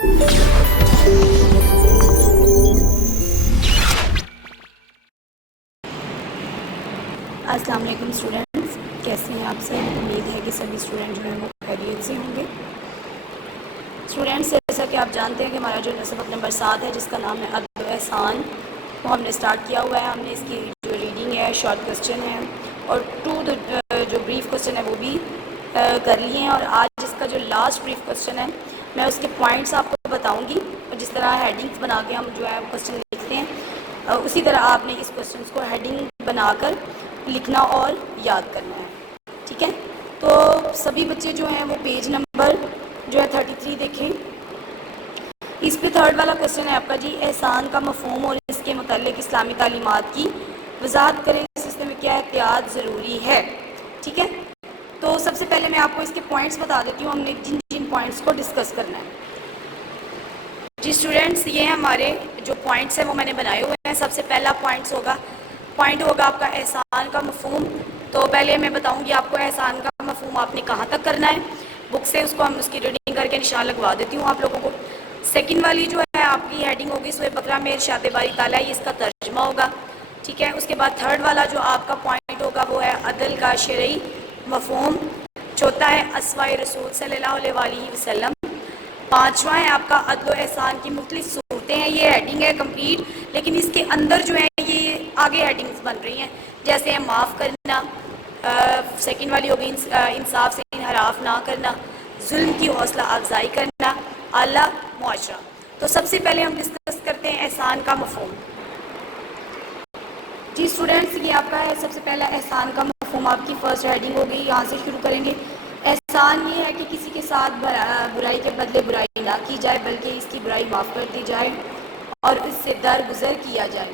السلام علیکم اسٹوڈنٹس، کیسے ہیں آپ سب؟ امید ہے کہ سبھی اسٹوڈنٹ جو ہیں وہ خیریت سے ہوں گے۔ اسٹوڈنٹس، جیسا کہ آپ جانتے ہیں کہ ہمارا جو سبق نمبر 7 ہے، جس کا نام ہے ادب و احسان، وہ ہم نے اسٹارٹ کیا ہوا ہے۔ ہم نے اس کی جو ریڈنگ ہے، شارٹ کوسچن ہے اور 2 جو بریف کوسچن ہے وہ بھی کر لیے ہیں، اور آج اس کا جو لاسٹ بریف کوسچن ہے میں اس کے پوائنٹس آپ کو بتاؤں گی، اور جس طرح ہیڈنگس بنا کے ہم جو ہے کوسچن لکھتے ہیں، اسی طرح آپ نے اس کوسچنس کو ہیڈنگ بنا کر لکھنا اور یاد کرنا ہے، ٹھیک ہے؟ تو سبھی بچے جو ہیں وہ پیج نمبر جو ہے 33 دیکھیں۔ اس پہ 3rd والا کوسچن ہے آپ کا جی، احسان کا مفہوم اور اس کے متعلق اسلامی تعلیمات کی وضاحت کریں، اس سلسلے میں کیا احتیاط ضروری ہے، ٹھیک ہے؟ تو سب سے پہلے میں آپ کو اس کے پوائنٹس بتا دیتی ہوں، ہم نے جن پوائنٹس کو ڈسکس کرنا ہے جی اسٹوڈنٹس۔ یہ ہمارے جو پوائنٹس ہیں وہ میں نے بنائے ہوئے ہیں۔ سب سے پہلا پوائنٹ ہوگا آپ کا احسان کا مفہوم۔ تو پہلے میں بتاؤں گی آپ کو احسان کا مفہوم آپ نے کہاں تک کرنا ہے بک سے، اس کو ہم اس کی ریڈنگ کر کے نشان لگوا دیتی ہوں آپ لوگوں کو۔ سیکنڈ والی جو ہے آپ کی ہیڈنگ ہوگی سورہ بقرہ میں ارشاد باری تعالیٰ، یہ اس کا ترجمہ ہوگا، ٹھیک ہے؟ اس کے بعد 3rd والا جو آپ کا پوائنٹ ہوگا وہ ہے عدل کا شرعی مفہوم۔ چوتھا ہے اسوائے رسول صلی اللہ علیہ وآلہ وسلم۔ 5واں ہے آپ کا عدل و احسان کی مختلف صورتیں ہیں۔ یہ ہیڈنگ ہے کمپلیٹ، لیکن اس کے اندر جو ہے یہ آگے ہیڈنگز بن رہی ہیں، جیسے معاف کرنا، سیکنڈ والی ہوگی انصاف سے انحراف نہ کرنا، ظلم کی حوصلہ افزائی کرنا، اعلیٰ معاشرہ۔ تو سب سے پہلے ہم ڈسکس کرتے ہیں احسان کا مفہوم۔ جی اسٹوڈنٹس، یہ آپ کا ہے سب سے پہلا احسان کا مفہوم، آپ کی فرسٹ ہیڈنگ ہوگی، یہاں سے شروع کریں گے۔ احسان یہ ہے کہ کسی کے ساتھ برائی کے بدلے برائی نہ کی جائے، بلکہ اس کی برائی معاف کر دی جائے اور اس سے درگزر کیا جائے۔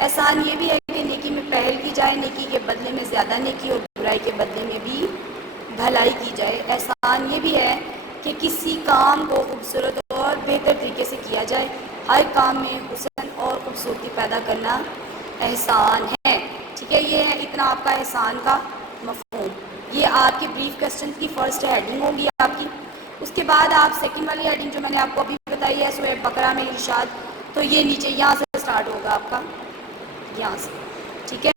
احسان یہ بھی ہے کہ نیکی میں پہل کی جائے، نیکی کے بدلے میں زیادہ نیکی اور برائی کے بدلے میں بھی بھلائی کی جائے۔ احسان یہ بھی ہے کہ کسی کام کو خوبصورت اور بہتر طریقے سے کیا جائے، ہر کام میں حسن اور خوبصورتی پیدا کرنا احسان ہے، ٹھیک ہے؟ یہ ہے اتنا آپ کا احسان کا مفہوم۔ یہ آپ کی بریف کوسچن کی فرسٹ ہیڈنگ ہوگی آپ کی۔ اس کے بعد آپ سیکنڈ والی ہیڈنگ جو میں نے آپ کو ابھی بتائی ہے سورہ بقرہ میں ارشاد، تو یہ نیچے یہاں سے اسٹارٹ ہوگا آپ کا، یہاں سے، ٹھیک ہے؟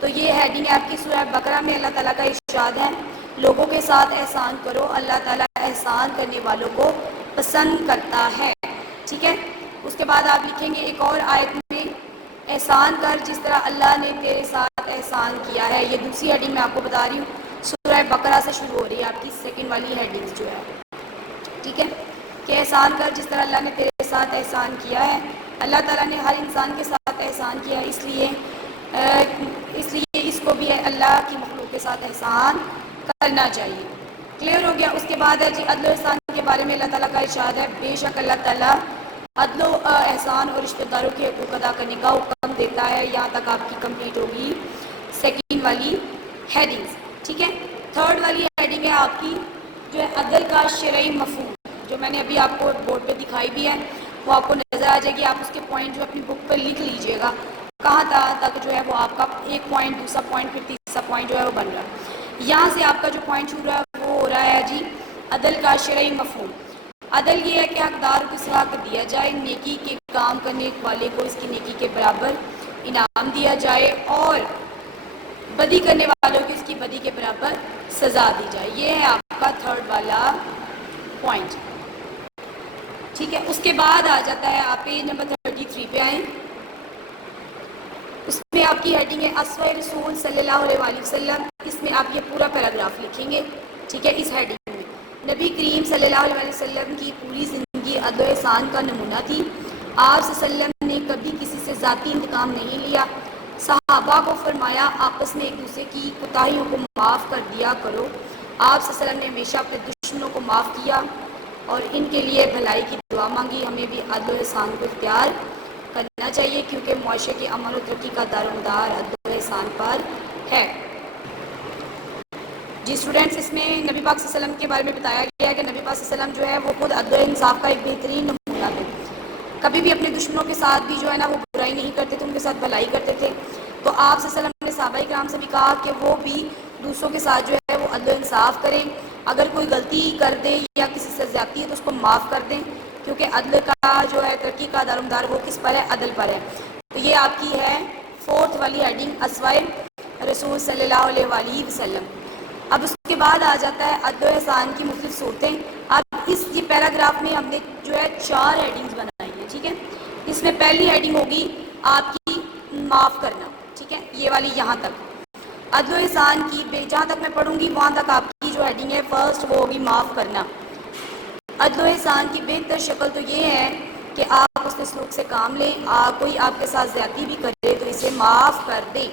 تو یہ ہیڈنگ ہے آپ کی سورہ بقرہ میں، اللہ تعالیٰ کا ارشاد ہے لوگوں کے ساتھ احسان کرو، اللہ تعالیٰ احسان کرنے والوں کو پسند کرتا ہے، ٹھیک ہے؟ اس کے بعد آپ لکھیں گے ایک اور آیت میں، احسان کر جس طرح اللہ نے تیرے ساتھ احسان کیا ہے۔ یہ دوسری ہیڈنگ میں آپ کو بتا رہی ہوں، سورہ بقرہ سے شروع ہو رہی ہے آپ کی سیکنڈ والی ہیڈنگ جو ہے، ٹھیک ہے؟ کہ احسان کر جس طرح اللہ نے تیرے ساتھ احسان کیا ہے۔ اللہ تعالیٰ نے ہر انسان کے ساتھ احسان کیا ہے، اس لیے اس کو بھی اللہ کی مخلوق کے ساتھ احسان کرنا چاہیے۔ کلیئر ہو گیا؟ اس کے بعد ہے جی عدل و احسان کے بارے میں اللہ تعالیٰ کا ارشاد ہے، بے شک اللہ تعالیٰ عدل و احسان اور رشتہ داروں کے حقوق ادا کرنے کا حکم دیتا ہے۔ یہاں تک آپ کی کمپلیٹ ہوگی سیکنڈ والی ہیڈنگز، ٹھیک ہے؟ 3rd والی ہیڈنگ ہے آپ کی جو ہے عدل کا شرعی مفہوم، جو میں نے ابھی آپ کو بورڈ پہ دکھائی بھی ہے، وہ آپ کو نظر آ جائے گی۔ آپ اس کے پوائنٹ جو اپنی بک پہ لکھ لیجئے گا، کہاں تک جو ہے وہ آپ کا ایک پوائنٹ، دوسرا پوائنٹ، پھر تیسرا پوائنٹ جو ہے وہ بن رہا ہے۔ یہاں سے آپ کا جو پوائنٹ شروع رہا ہے وہ ہو رہا ہے جی عدل کا شرعی مفہوم۔ عدل یہ ہے کہ حقدار کو اس حق دیا جائے، نیکی کے کام کرنے والے کو اس کی نیکی کے برابر انعام دیا جائے، اور بدی کرنے والوں کو اس کی بدی کے برابر سزا دی جائے۔ یہ ہے آپ کا 3rd والا پوائنٹ، ٹھیک ہے؟ اس کے بعد آ جاتا ہے آپ پیج نمبر 33 پہ آئیں، اس میں آپ کی ہیڈنگ ہے اسوہ رسول صلی اللہ علیہ وآلہ وسلم۔ اس میں آپ یہ پورا پیراگراف لکھیں گے، ٹھیک ہے؟ اس ہیڈنگ میں نبی کریم صلی اللہ علیہ وآلہ وسلم کی پوری زندگی عدل و احسان کا نمونہ تھی۔ آپ صلی اللہ علیہ وسلم نے کبھی کسی سے ذاتی انتقام نہیں لیا۔ صحابہ کو فرمایا آپس میں ایک دوسرے کی کوتاہیوں کو معاف کر دیا کرو۔ آپ صلی اللہ علیہ وسلم نے ہمیشہ اپنے دشمنوں کو معاف کیا اور ان کے لیے بھلائی کی دعا مانگی۔ ہمیں بھی عدل و احسان کو اختیار کرنا چاہیے، کیونکہ معاشرے کی امن و ترقی کا دار و مدار عدل و احسان پر ہے۔ جی اسٹوڈنٹس، اس میں نبی پاک صلی اللہ علیہ وسلم کے بارے میں بتایا گیا ہے کہ نبی پاک صلی اللہ علیہ وسلم جو ہے وہ خود عدل و انصاف کا ایک بہترین نمونہ تھے۔ کبھی بھی اپنے دشمنوں کے ساتھ بھی جو ہے نا وہ برائی نہیں کرتے تھے، ان کے ساتھ بھلائی کرتے تھے۔ تو آپ صلی اللہ علیہ وسلم نے صحابہ کرام سے بھی کہا کہ وہ بھی دوسروں کے ساتھ جو ہے وہ عدل و انصاف کریں، اگر کوئی غلطی کر دے یا کسی سے زیادتی ہے تو اس کو معاف کر دیں، کیونکہ عدل کا جو ہے ترقی کا دارومدار وہ کس پر ہے؟ عدل پر ہے. تو یہ آپ کی ہے 4 والی ہیڈنگ اسوائے رسول صلی اللہ علیہ وآلہ وسلم. اب اس کے بعد آ جاتا ہے عدل و احسان کی مختلف صورتیں. اب اس یہ پیراگراف میں ہم نے جو ہے 4 ہیڈنگز بنائی ہیں. ٹھیک ہے. اس میں پہلی ہیڈنگ ہوگی آپ کی معاف کرنا. ٹھیک ہے. یہ والی یہاں تک عدل و احسان کی جہاں تک میں پڑھوں گی وہاں تک آپ کی جو ہیڈنگ ہے فرسٹ وہ ہوگی معاف کرنا. عدل و احسان کی بہتر شکل تو یہ ہے کہ آپ اس سلوک سے کام لیں. کوئی آپ کے ساتھ زیادتی بھی کرے تو اسے معاف کر دیں.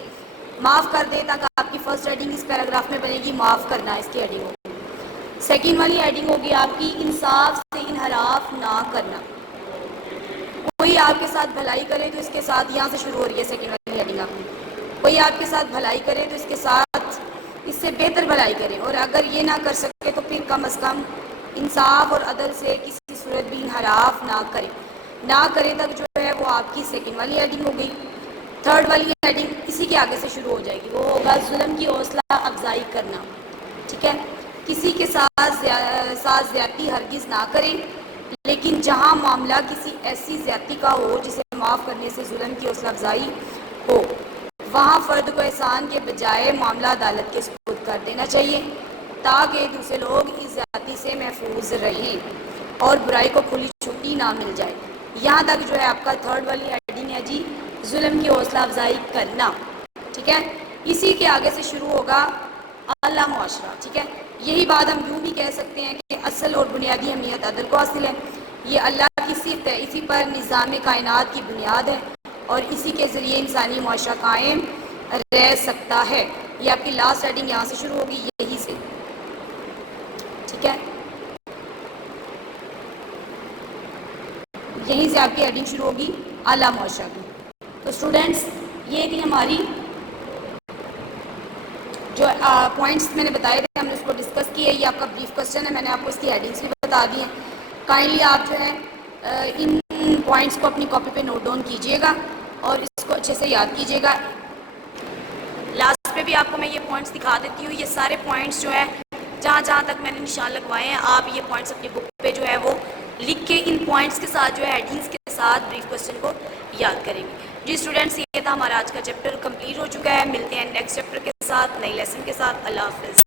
معاف کر دیں تاکہ آپ کی فرسٹ ہیڈنگ اس پیراگراف میں بنے گی معاف کرنا. اس کی ہیڈنگ ہوگی. سیکنڈ والی ہیڈنگ ہوگی آپ کی انصاف سے انحراف نہ کرنا. کوئی آپ کے ساتھ بھلائی کرے تو اس کے ساتھ یہاں سے شروع ہو رہی ہے سیکنڈ والی ہیڈنگ آپ کی. کوئی آپ کے ساتھ بھلائی کرے تو اس کے ساتھ اس سے بہتر بھلائی کرے. اور اگر یہ نہ کر سکے تو پھر کم از کم انصاف اور عدل سے کسی صورت بھی انحراف نہ کرے. نہ کرے تک جو ہے وہ آپ کی سیکنڈ والی ہیڈنگ ہو گئی. تھرڈ والی ہیڈنگ اسی کے آگے سے شروع ہو جائے گی. وہ ہوگا ظلم کی حوصلہ افزائی کرنا. ٹھیک ہے. کسی کے ساتھ زیادتی ہرگز نہ کریں لیکن جہاں معاملہ کسی ایسی زیادتی کا ہو جسے معاف کرنے سے ظلم کی حوصلہ افزائی ہو وہاں فرد کو احسان کے بجائے معاملہ عدالت کے سپرد کر دینا چاہیے تاکہ دوسرے لوگ اس زیادتی سے محفوظ رہیں اور برائی کو کھلی چھٹی نہ مل جائے. یہاں تک جو ہے آپ کا تھرڈ والی ہیڈنگ ہے جی ظلم کی حوصلہ افزائی کرنا. ٹھیک ہے. اسی کے آگے سے شروع ہوگا اعلیٰ معاشرہ. ٹھیک ہے. یہی بات ہم یوں بھی کہہ سکتے ہیں کہ اصل اور بنیادی اہمیت عدل کو حاصل ہے. یہ اللہ کی صفت ہے. اسی پر نظام کائنات کی بنیاد ہے اور اسی کے ذریعے انسانی معاشرہ قائم رہ سکتا ہے. یہ آپ کی لاسٹ ہیڈنگ یہاں سے شروع ہوگی یہی سے. ٹھیک ہے. یہیں سے آپ کی ہیڈنگ شروع ہوگی اعلیٰ معاشرہ کی. تو اسٹوڈینٹس یہ تھی ہماری جو پوائنٹس میں نے بتائے تھے ہم نے اس کو ڈسکس کیا. یہ آپ کا بریف کوسچن ہے. میں نے آپ کو اس کی ہیڈنگس بھی بتا دی ہیں. کائنڈلی آپ جو ہے ان پوائنٹس کو اپنی کاپی پہ نوٹ ڈاؤن کیجئے گا اور اس کو اچھے سے یاد کیجئے گا. لاسٹ پہ بھی آپ کو میں یہ پوائنٹس دکھا دیتی ہوں. یہ سارے پوائنٹس جو ہے جہاں جہاں تک میں نے نشان لگوائے ہیں آپ یہ پوائنٹس اپنی بک پہ جو ہے وہ لکھ کے ان پوائنٹس کے ساتھ جو ہے ہیڈنگس کے ساتھ بریف کوسچن کو یاد کریں گے. جی اسٹوڈینٹس یہ تھا ہمارا آج کا چیپٹر کمپلیٹ ہو چکا ہے. ملتے ہیں نیکسٹ چیپٹر کے ساتھ نئی لیسن کے ساتھ. اللہ حافظ.